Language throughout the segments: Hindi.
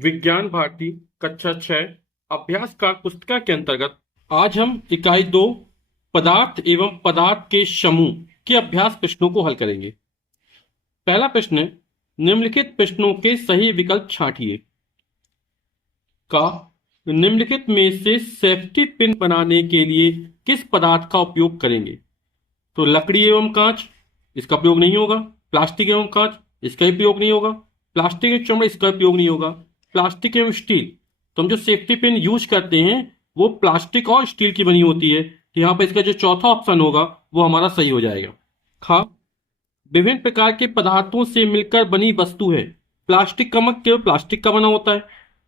विज्ञान भारती कक्षा 6 अभ्यास का पुस्तिका के अंतर्गत आज हम इकाई 2 पदार्थ एवं पदार्थ के समूह के अभ्यास प्रश्नों को हल करेंगे। पहला प्रश्न है, निम्नलिखित प्रश्नों के सही विकल्प छांटिए। का निम्नलिखित में से सेफ्टी पिन बनाने के लिए किस पदार्थ का उपयोग करेंगे? तो लकड़ी एवं कांच, इसका प्रयोग नहीं होगा। प्लास्टिक एवं कांच, इसका भी प्रयोग नहीं होगा। प्लास्टिक एवं चमड़ा, इसका प्रयोग नहीं होगा। प्लास्टिक एवं स्टील, तो हम जो सेफ्टी पिन यूज करते हैं वो प्लास्टिक और स्टील की बनी होती है, तो यहाँ पर इसका जो चौथा ऑप्शन होगा वो हमारा सही हो जाएगा। खा विभिन्न प्रकार के पदार्थों से मिलकर बनी वस्तु है। प्लास्टिक का मग केवल प्लास्टिक का बना होता है।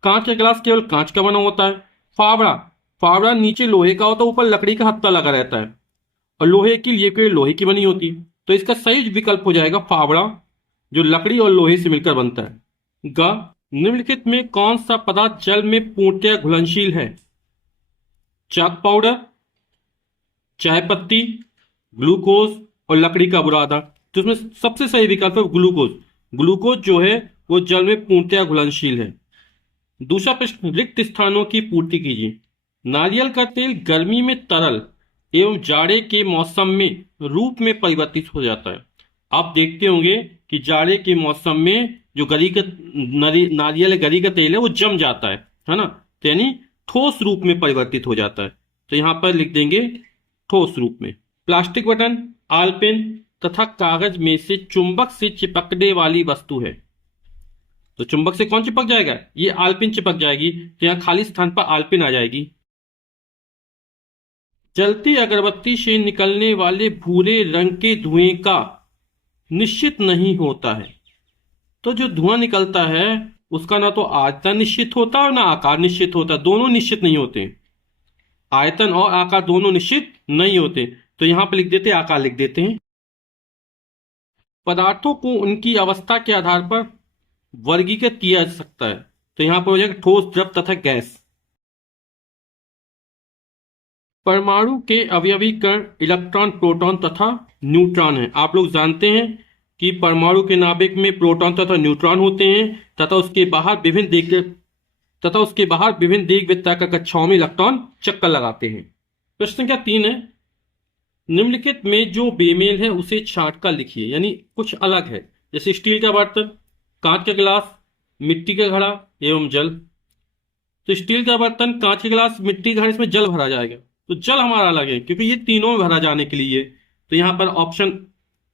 कांच का गिलास केवल कांच का बना होता है। फावड़ा फावड़ा नीचे लोहे का होता है, ऊपर लकड़ी का हत्था लगा रहता है, और लोहे की लिक्विड लोहे की बनी होती है, तो इसका सही विकल्प हो जाएगा फावड़ा, जो लकड़ी और लोहे से मिलकर बनता है। ग निम्नलिखित में कौन सा पदार्थ जल में पूर्णतः घुलनशील है? चाक पाउडर, चाय पत्ती, ग्लूकोज और लकड़ी का बुरादा। तो इसमें सबसे सही विकल्प है ग्लूकोज। ग्लूकोज जो है वो जल में पूर्णतः घुलनशील है। दूसरा प्रश्न, रिक्त स्थानों की पूर्ति कीजिए। नारियल का तेल गर्मी में तरल एवं जाड़े के मौसम में रूप में परिवर्तित हो जाता है। आप देखते होंगे कि जाड़े के मौसम में जो नारियल गरी का तेल है वो जम जाता है ना, तो यानी ठोस रूप में परिवर्तित हो जाता है, तो यहां पर लिख देंगे ठोस रूप में। प्लास्टिक बटन, आलपेन तथा कागज में से चुंबक से चिपकने वाली वस्तु है, तो चुंबक से कौन चिपक जाएगा? ये आलपिन चिपक जाएगी, तो यहां खाली स्थान पर आलपिन आ जाएगी। जलती अगरबत्ती से निकलने वाले भूरे रंग के धुएं का निश्चित नहीं होता है। तो जो धुआं निकलता है उसका ना तो आयतन निश्चित होता है और ना आकार निश्चित होता, दोनों निश्चित नहीं होते। आयतन और आकार दोनों निश्चित नहीं होते, तो यहां पर लिख देते आकार लिख देते हैं। पदार्थों को उनकी अवस्था के आधार पर वर्गीकृत किया जा सकता है, तो यहां पर हो जाएगा ठोस, द्रव तथा गैस। परमाणु के अवयवी कण इलेक्ट्रॉन, प्रोटॉन तथा न्यूट्रॉन है। आप लोग जानते हैं कि परमाणु के नाभिक में प्रोटॉन तथा न्यूट्रॉन होते हैं तथा उसके बाहर विभिन्न दीर्घवृत्ताकार का कक्षाओं में इलेक्ट्रॉन चक्कर लगाते हैं। प्रश्न संख्या 3 है, निम्नलिखित में जो बेमेल है उसे छांट कर लिखिए, यानी कुछ अलग है। जैसे स्टील का बर्तन, कांच का गिलास, मिट्टी का घड़ा एवं जल। तो स्टील का बर्तन, कांच का गिलास, मिट्टी का घड़ा, इसमें जल भरा जाएगा, तो जल हमारा अलग है क्योंकि ये तीनों में भरा जाने के लिए, तो यहां पर ऑप्शन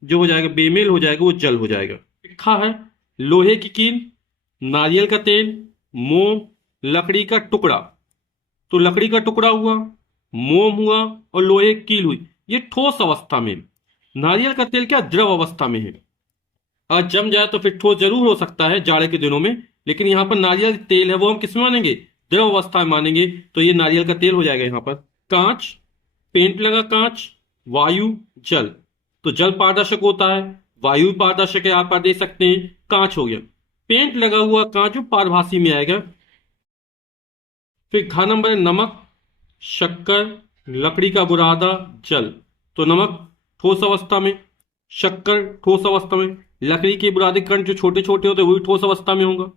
जो हो जाएगा बेमेल हो जाएगा, वो जल हो जाएगा। लिखा है लोहे की कील, नारियल का तेल, मोम, लकड़ी का टुकड़ा। तो लकड़ी का टुकड़ा हुआ, मोम हुआ और लोहे की कील हुई, ये ठोस अवस्था में। नारियल का तेल क्या द्रव अवस्था में है, और जम जाए तो फिर ठोस जरूर हो सकता है जाड़े के दिनों में, लेकिन यहां पर नारियल तेल है वो हम किस में मानेंगे? द्रव अवस्था में मानेंगे, तो ये नारियल का तेल हो जाएगा यहां पर। कांच, पेंट लगा कांच, वायु, जल। तो जल पारदर्शक होता है, वायु पारदर्शक है, आप दे सकते हैं, कांच हो गया। पेंट लगा हुआ कांच जो पारभासी में आएगा। फिर घ नंबर है नमक, शक्कर, लकड़ी का बुरादा, जल। तो नमक ठोस अवस्था में, शक्कर ठोस अवस्था में, लकड़ी के बुरादे कण जो छोटे छोटे होते हैं वो भी ठोस अवस्था में होगा।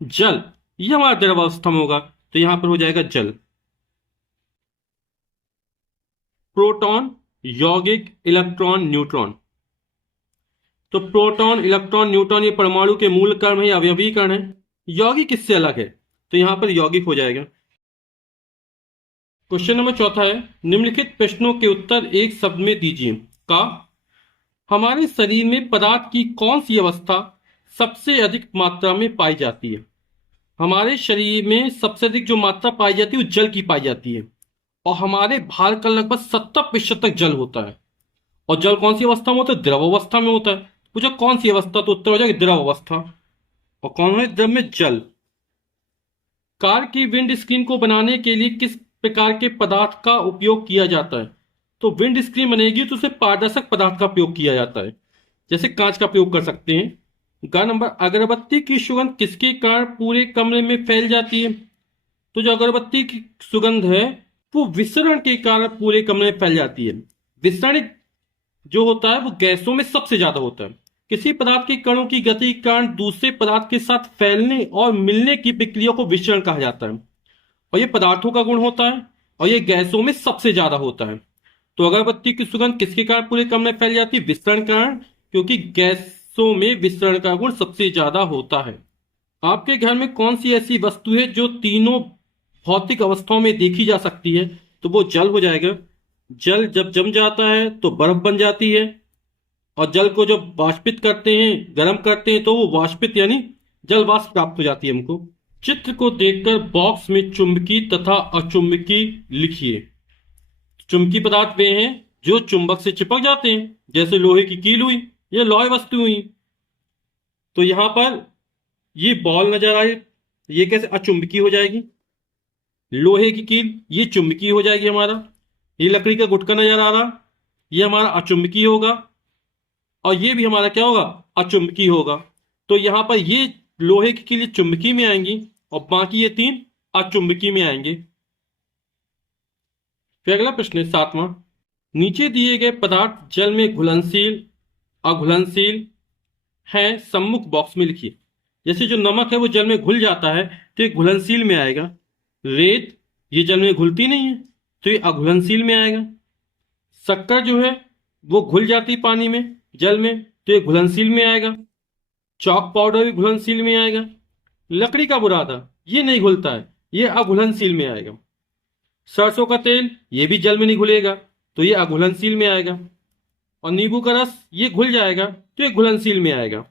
जल ये हमारा द्रव अवस्था में होगा, तो यहां पर हो जाएगा जल। प्रोटॉन, यौगिक, इलेक्ट्रॉन, न्यूट्रॉन। तो प्रोटॉन, इलेक्ट्रॉन, न्यूट्रॉन ये परमाणु के मूल कण है, अवयवी कण है। यौगिक किससे अलग है, तो यहां पर यौगिक हो जाएगा। क्वेश्चन नंबर 4 है, निम्नलिखित प्रश्नों के उत्तर एक शब्द में दीजिए। का हमारे शरीर में पदार्थ की कौन सी अवस्था सबसे अधिक मात्रा में पाई जाती है? हमारे शरीर में सबसे अधिक जो मात्रा पाई जाती है वो जल की पाई जाती है, और हमारे भार का लगभग 70% तक जल होता है। और जल कौन सी अवस्था में होता है? द्रव अवस्था में होता है। पूछा कौन सी अवस्था, तो उत्तर हो जाएगा द्रव अवस्था। और कौन है द्रव में? जल। कार की विंड स्क्रीन को बनाने के लिए किस प्रकार के पदार्थ का उपयोग किया जाता है? तो विंड स्क्रीन बनेगी तो उसमें पारदर्शक पदार्थ का उपयोग किया जाता है, जैसे कांच का प्रयोग कर सकते हैं। ग नंबर, अगरबत्ती की सुगंध किसके कारण पूरे कमरे में फैल जाती है? तो जो अगरबत्ती की सुगंध है वो विसरण के कारण पूरे कमरे में फैल जाती है। विसरण जो होता है वो गैसों में सबसे ज्यादा होता है, किसी पदार्थ के कणों की गति के कारण दूसरे पदार्थ के साथ फैलने और मिलने की प्रक्रिया को विसरण कहा जाता है। और ये पदार्थों का गुण होता है और ये गैसों में सबसे ज्यादा होता है। तो अगरबत्ती की सुगंध किसके कारण पूरे कमरे में फैल जाती है? विसरण कारण, क्योंकि गैसों में विसरण का गुण सबसे ज्यादा होता है। आपके घर में कौन सी ऐसी वस्तु है जो तीनों भौतिक अवस्थाओं में देखी जा सकती है? तो वो जल हो जाएगा। जल जब जम जाता है तो बर्फ बन जाती है, और जल को जब वाष्पित करते हैं, गर्म करते हैं, तो वो वाष्पित यानी जल वाष्प प्राप्त हो जाती है हमको। चित्र को देखकर बॉक्स में चुंबकीय तथा अचुंबकीय लिखिए। चुंबकीय पदार्थ वे हैं जो चुंबक से चिपक जाते हैं, जैसे लोहे की कील हुई, ये लौह वस्तु हुई। तो यहां पर ये बॉल नजर आई, ये कैसे अचुंबकीय हो जाएगी? लोहे की कील ये चुंबकीय हो जाएगी हमारा। ये लकड़ी का गुटका नजर आ रहा, ये हमारा अचुंबकीय होगा, और ये भी हमारा क्या होगा? अचुंबकीय होगा। तो यहां पर ये लोहे की कील चुंबकीय में आएंगी और बाकी ये तीन अचुंबकीय में आएंगे। फिर अगला प्रश्न है 7वां। नीचे दिए गए पदार्थ जल में घुलनशील, अघुलनशील हैं, सम्मुख बॉक्स में लिखिए। जैसे जो नमक है वो जल में घुल जाता है तो ये घुलनशील में आएगा। रेत ये जल में घुलती नहीं है तो ये अघुलनशील में आएगा। शक्कर जो है वो घुल जाती पानी में, जल में, तो ये घुलनशील में आएगा। चॉक पाउडर भी घुलनशील में आएगा। लकड़ी का बुरादा ये नहीं घुलता है, ये अघुलनशील में आएगा। सरसों का तेल ये भी जल में नहीं घुलेगा तो ये अघुलनशील में आएगा। और नींबू का रस ये घुल जाएगा तो ये घुलनशील में आएगा।